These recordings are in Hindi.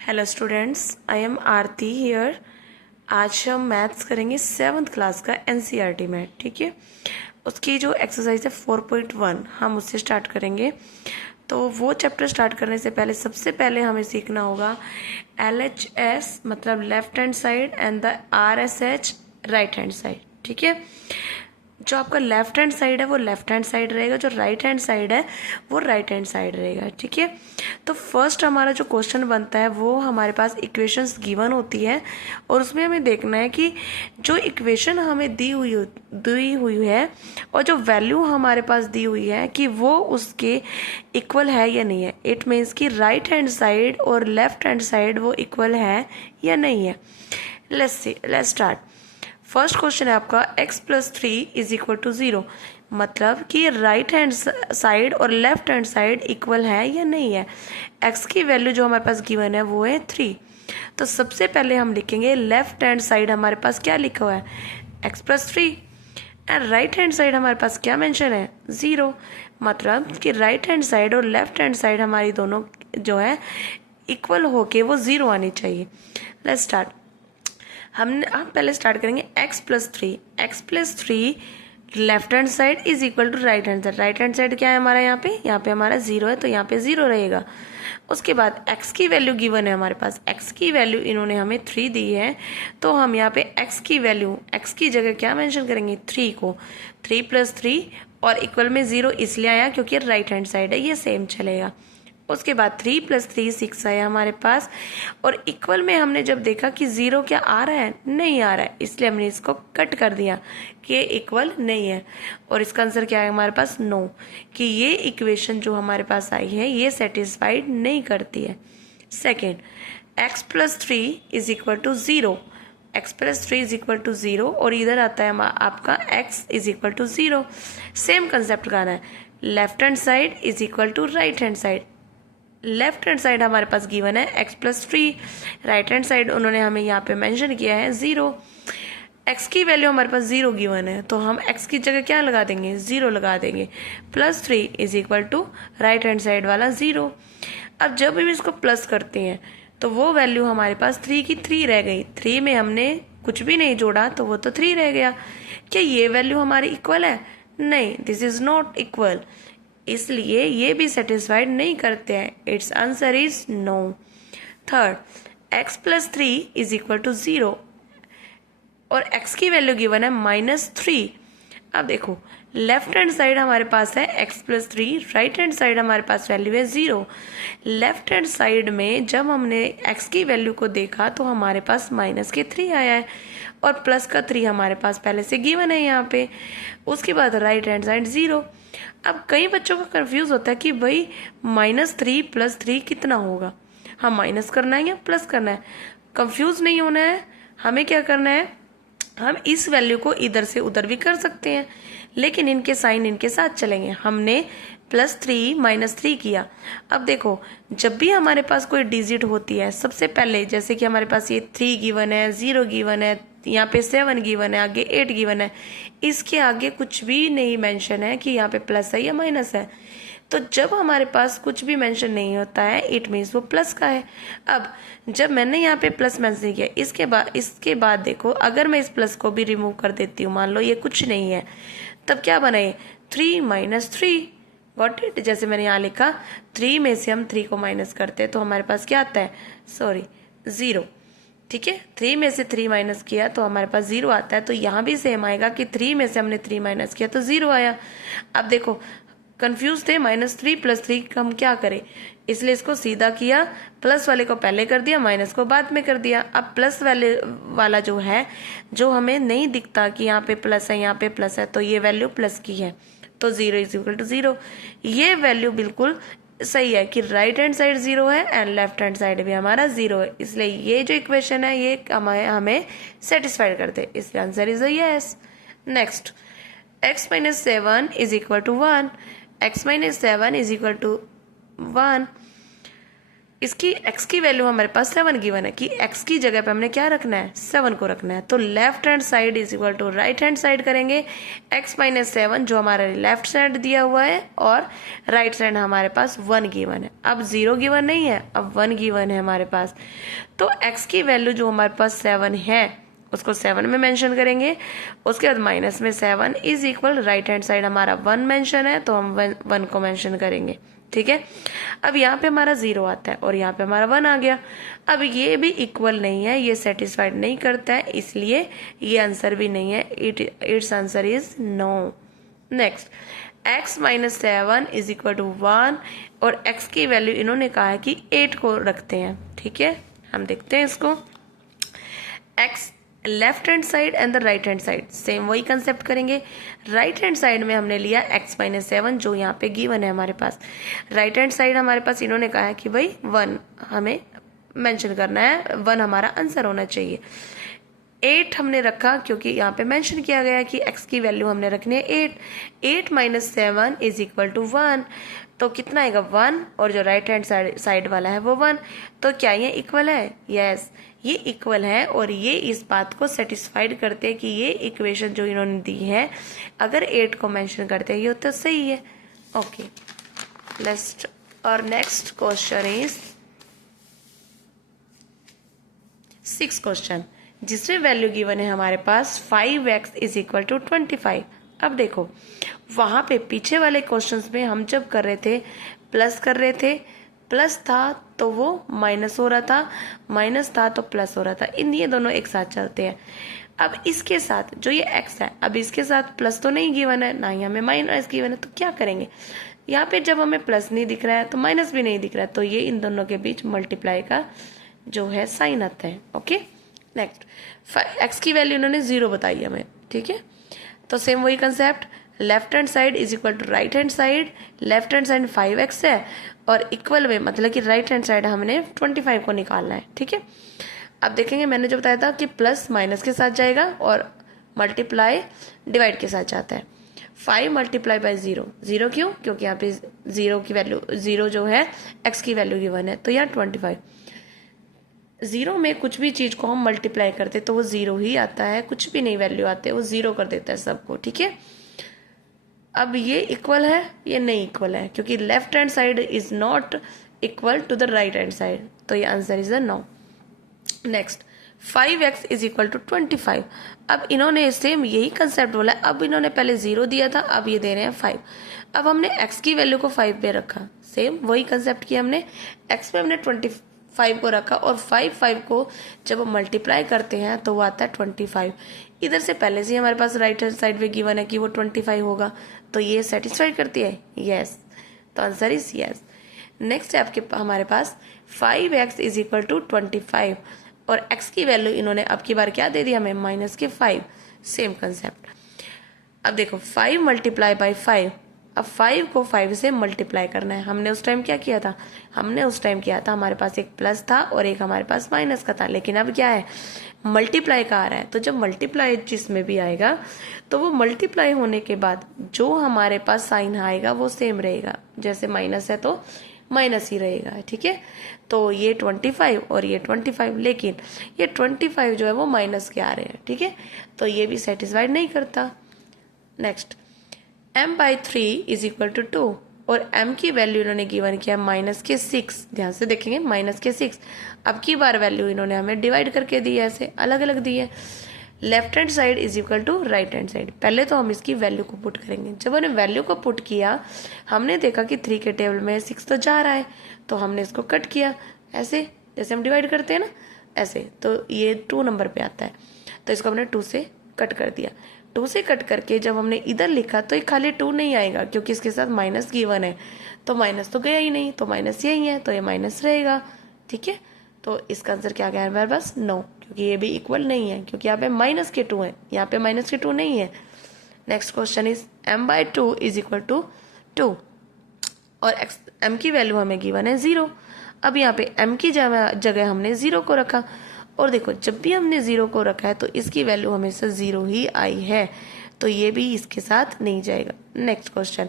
Hello students, I am Aarti here. आज हम मैथ्स करेंगे 7th क्लास का एनसीईआरटी में। ठीक है, उसकी जो एक्सरसाइज है 4.1 हम उससे स्टार्ट करेंगे। तो वो चैप्टर स्टार्ट करने से पहले सबसे पहले हमें सीखना होगा LHS मतलब left hand side and the RSH right hand side. ठीक है, जो आपका लेफ्ट हैंड साइड है वो लेफ्ट हैंड साइड रहेगा, जो राइट हैंड साइड है वो राइट हैंड साइड रहेगा। ठीक है, तो फर्स्ट हमारा जो क्वेश्चन बनता है वो हमारे पास इक्वेशंस गिवन होती है और उसमें हमें देखना है कि जो इक्वेशन हमें दी हुई है और जो वैल्यू हमारे पास दी हुई है कि वो उसके इक्वल है या नहीं है। इट मीन्स कि राइट हैंड साइड और लेफ्ट हैंड साइड वो इक्वल है या नहीं है। Let's start. फर्स्ट क्वेश्चन है आपका x+3 इज इक्वल टू 0, मतलब कि राइट हैंड साइड और लेफ्ट हैंड साइड इक्वल है या नहीं है। x की वैल्यू जो हमारे पास गिवन है वो है 3। तो सबसे पहले हम लिखेंगे लेफ्ट हैंड साइड हमारे पास क्या लिखा हुआ है x+3 and right hand side हमारे पास क्या मेंशन है 0, मतलब कि राइट हैंड साइड और लेफ्ट हैंड साइड हमारी दोनों जो है इक्वल होके वो 0 आनी चाहिए। Let's start. हम पहले स्टार्ट करेंगे x+3 left hand side is equal to right hand side. Right hand side क्या है हमारा, यहाँ पे हमारा 0 है तो यहाँ पे 0 रहेगा। उसके बाद x की वैल्यू गिवन है हमारे पास, x की वैल्यू इन्होंने हमें 3 दी है तो हम यहाँ पे x की वैल्यू x की जगह क्या मेंशन करेंगे 3 को। 3+3 और इक्वल में 0 इसलिए आया क्योंकि राइट हैंड साइड है, ये सेम चलेगा। उसके बाद 3+3 6 आया हमारे पास और इक्वल में हमने जब देखा कि 0 क्या आ रहा है, नहीं आ रहा है, इसलिए हमने इसको कट कर दिया कि इक्वल नहीं है। और इसका आंसर क्या है हमारे पास 9, कि ये इक्वेशन जो हमारे पास आई है ये सेटिस्फाइड नहीं करती है। Second, x+3 is equal to 0, x+3 is equal to 0 और इधर आता है आपका x is equal to 0। Same concept करना है, left hand side is equal to right hand side. Left hand side हमारे पास गिवन है x+3, राइट हैंड साइड उन्होंने हमें यहाँ पे मेंशन किया है 0। x की वैल्यू हमारे पास 0 गिवन है तो हम x की जगह क्या लगा देंगे 0 लगा देंगे। +3 is equal to right hand side वाला 0। अब जब हम इसको प्लस करते हैं तो वो वैल्यू हमारे पास 3 की 3 रह गई। 3 में हमने कुछ भी नहीं जोड़ा तो वो तो 3 रह गया। क्या ये वैल्यू हमारी इक्वल है? नहीं, दिस इज नॉट इक्वल, इसलिए ये भी सेटिस्फाइड नहीं करते हैं। Its answer is no. Third, x+3 is equal to 0 और x की वैल्यू गिवन है -3। अब देखो लेफ्ट हैंड साइड हमारे पास है x+3, राइट हैंड साइड हमारे पास वैल्यू है 0। लेफ्ट हैंड साइड में जब हमने x की वैल्यू को देखा तो हमारे पास -3 आया है और +3 हमारे पास पहले से गिवन है यहाँ पे। उसके बाद राइट हैंड साइड 0। अब कई बच्चों का कंफ्यूज होता है कि भाई -3 + 3 कितना होगा, हाँ माइनस करना है या प्लस करना है। कंफ्यूज नहीं होना है, हमें क्या करना है, हम इस वैल्यू को इधर से उधर भी कर सकते हैं लेकिन इनके साइन इनके साथ चलेंगे। हमने +3 -3 किया। अब देखो जब भी हमारे पास कोई डिजिट होती है सबसे पहले, जैसे कि हमारे पास ये 3 गिवन है, 0 गिवन है, यहाँ पे 7 गिवन है, आगे 8 गिवन है, इसके आगे कुछ भी नहीं मेंशन है कि यहाँ पे प्लस है या माइनस है। तो जब हमारे पास कुछ भी मेंशन नहीं होता है इट मीन्स वो प्लस का है। अब जब मैंने यहाँ पे प्लस मेंशन किया इसके बाद देखो अगर मैं इस प्लस को भी रिमूव कर देती हूँ, मान लो ये कुछ नहीं है, तब क्या बनाए 3 - 3। Got it? जैसे मैंने यहाँ लिखा 3 में से हम 3 को माइनस करते हैं तो हमारे पास क्या आता है, 0। ठीक है, 3 में से 3 माइनस किया तो हमारे पास 0 आता है। तो यहाँ भी सेम आएगा कि 3 में से हमने 3 माइनस किया तो 0 आया। अब देखो कंफ्यूज थे, -3 + 3 हम क्या करें, इसलिए इसको सीधा किया, प्लस वाले को पहले कर दिया, माइनस को बाद में कर दिया। अब प्लस वाला जो है जो हमें नहीं दिखता कि यहाँ पे प्लस है यहाँ पे प्लस है, तो ये वैल्यू प्लस की है तो 0 इज इक्वल टू 0। ये वैल्यू बिल्कुल सही है कि राइट हैंड साइड 0 है एंड लेफ्ट हैंड साइड भी हमारा 0 है, इसलिए ये जो इक्वेशन है ये हमें सेटिस्फाइड करते हैं, इसलिए answer is yes. Next, x-7 is equal to 1, x-7 is equal to 1। इसकी x की वैल्यू हमारे पास 7 गिवन है कि x की जगह पे हमने क्या रखना है, 7 को रखना है। तो left hand side is equal to right hand side करेंगे, x माइनस 7 जो हमारे लेफ्ट साइड दिया हुआ है और राइट साइड हमारे पास 1 गिवन है। अब 0 गिवन नहीं है, अब 1 गिवन है हमारे पास। तो x की वैल्यू जो हमारे पास 7 है उसको 7 में मेंशन करेंगे, उसके बाद माइनस में 7 is equal right hand side हमारा 1 मेंशन है तो हम 1 को मेंशन करेंगे। ठीक है, अब यहाँ पे हमारा 0 आता है और यहाँ पे हमारा 1 आ गया। अब ये भी इक्वल नहीं है, ये सेटिस्फाइड नहीं करता है, इसलिए ये आंसर भी नहीं है। Its answer is no. Next, x minus 7 is equal to 1 और x की वैल्यू इन्होंने कहा है कि 8 को रखते हैं। ठीक है, हम देखते हैं इसको। x left hand side and the right hand side same वही कंसेप्ट करेंगे। राइट हैंड साइड में हमने लिया x माइनस 7 जो यहाँ पे गिवन है हमारे पास। राइट हैंड साइड हमारे पास इन्होंने कहा है कि भाई 1 हमें मेंशन करना है, 1 हमारा आंसर होना चाहिए। 8 हमने रखा क्योंकि यहाँ पे मेंशन किया गया है कि x की वैल्यू हमने रखनी है 8 माइनस 7 इज इक्वल टू 1। तो कितना आएगा 1 और जो राइट हैंड साइड वाला है वो 1। तो क्या ये इक्वल है? यस, ये इक्वल है और ये इस बात को सेटिस्फाइड करते हैं कि ये इक्वेशन जो इन्होंने दी है अगर 8 को मेंशन करते हैं ये तो सही है। ओके, लेट्स और नेक्स्ट क्वेश्चन इज 6 क्वेश्चन जिसमें वैल्यू गिवन है हमारे पास 5x इज इक्वल टू 25। अब देखो वहां पे पीछे वाले क्वेश्चंस में हम जब कर रहे थे प्लस कर रहे थे, प्लस था तो वो माइनस हो रहा था, माइनस था तो प्लस हो रहा था। ये दोनों एक साथ चलते हैं। अब इसके साथ जो ये x है, अब इसके साथ प्लस तो नहीं गिवन है, ना ही हमें माइनस गिवन है, तो क्या करेंगे? यहाँ पे जब हमें प्लस नहीं दिख रहा है तो माइनस भी नहीं दिख रहा है, तो ये इन दोनों के बीच मल्टीप्लाई का जो है साइन आता है। ओके, नेक्स्ट, x की वैल्यू इन्होंने 0 बताई हमें। ठीक है, तो सेम वही concept, left hand side is equal to right hand side. Left hand side 5x है और इक्वल में मतलब कि राइट हैंड साइड हमने 25 को निकालना है। ठीक है, अब देखेंगे मैंने जो बताया था कि प्लस माइनस के साथ जाएगा और मल्टीप्लाई डिवाइड के साथ जाता है। 5 मल्टीप्लाई बाय 0, 0 क्यों? क्योंकि यहाँ पे 0 की वैल्यू 0 जो है x की वैल्यू गिवन है, तो यहाँ 25। 0 में कुछ भी चीज को हम मल्टीप्लाई करते तो वो 0 ही आता है, कुछ भी नहीं वैल्यू आते, वो 0 कर देता है सबको। ठीक है, अब ये इक्वल है, ये नहीं इक्वल है क्योंकि left hand side is not equal to the right hand side, तो ये answer is a no. Next, 5x is equal to 25। अब इन्होंने सेम यही कंसेप्ट बोला, अब इन्होंने पहले 0 दिया था, अब ये दे रहे हैं 5। अब हमने x की वैल्यू को 5 पे रखा, सेम वही कंसेप्ट किया हमने, x पे हमने 25 को रखा और 5 को जब हम मल्टीप्लाई करते हैं तो वो आता है 25। इधर से पहले से हमारे पास राइट हैंड साइड में गिवन है कि वो 25 होगा, तो ये सेटिस्फाई करती है, यस, तो आंसर इज यस। नेक्स्ट है आपके हमारे पास 5x इज इक्वल टू 25 और x की वैल्यू इन्होंने अब की बार क्या दे दी हमें, माइनस के 5। Same concept. अब देखो 5 मल्टीप्लाई बाई 5, अब 5 को 5 से मल्टीप्लाई करना है। हमने उस टाइम क्या किया था, हमारे पास एक प्लस था और एक हमारे पास माइनस का था, लेकिन अब क्या है, मल्टीप्लाई का आ रहा है। तो जब मल्टीप्लाई जिसमें भी आएगा तो वो मल्टीप्लाई होने के बाद जो हमारे पास साइन आएगा वो सेम रहेगा, जैसे माइनस है तो माइनस ही रहेगा। ठीक है, तो ये 25 और ये 25, लेकिन ये 25 जो है वो माइनस के आ रहे हैं। ठीक है, तो ये भी सेटिस्फाइड नहीं करता। Next, m/3 is equal to 2 और m की वैल्यू इन्होंने गिवन किया माइनस के 6। ध्यान से देखेंगे माइनस के 6। अब की बार वैल्यू इन्होंने हमें डिवाइड करके दी है, ऐसे अलग अलग दी है। Left hand side is equal to right hand side. पहले तो हम इसकी वैल्यू को पुट करेंगे। जब हमने वैल्यू को पुट किया हमने देखा कि 3 के टेबल में 6 तो जा रहा है, तो हमने इसको कट किया ऐसे, जैसे हम डिवाइड करते हैं ना ऐसे, तो ये 2 नंबर पे आता है, तो इसको हमने 2 से कट कर दिया। 2 से कट करके जब हमने इधर लिखा तो ये खाली 2 नहीं आएगा क्योंकि इसके साथ माइनस गिवन है, तो माइनस तो गया ही नहीं, तो माइनस यही है, तो ये माइनस रहेगा। ठीक है, तो इसका आंसर क्या गया हमारे पास, नो, क्योंकि ये भी इक्वल नहीं है, क्योंकि यहाँ पे माइनस के 2 है, यहाँ पे माइनस के 2 नहीं है। Next question is m/2 is equal to 2 और m की वैल्यू हमें गिवन है 0। अब यहाँ पे m की जगह हमने 0 को रखा और देखो जब भी हमने 0 को रखा है तो इसकी वैल्यू हमेशा 0 ही आई है, तो ये भी इसके साथ नहीं जाएगा। Next question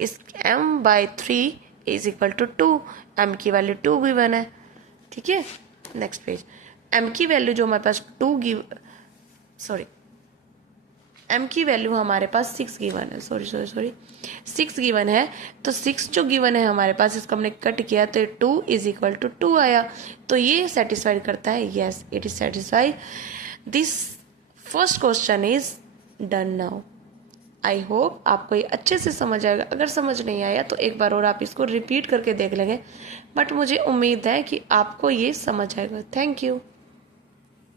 is m/3 is equal to 2, m की वैल्यू 2 गिवन है, ठीक है। नेक्स्ट पेज, m की वैल्यू जो हमारे पास m की वैल्यू हमारे पास 6 गिवन है, सॉरी 6 गिवन है। तो 6 जो गिवन है हमारे पास, इसको हमने कट किया तो 2 इज इक्वल टू 2 आया। तो ये सेटिस्फाइड करता है, yes it is satisfied. This first question is done now. I hope आपको ये अच्छे से समझ आएगा। अगर समझ नहीं आया तो एक बार और आप इसको रिपीट करके देख लेंगे, बट मुझे उम्मीद है कि आपको ये समझ आएगा। Thank you.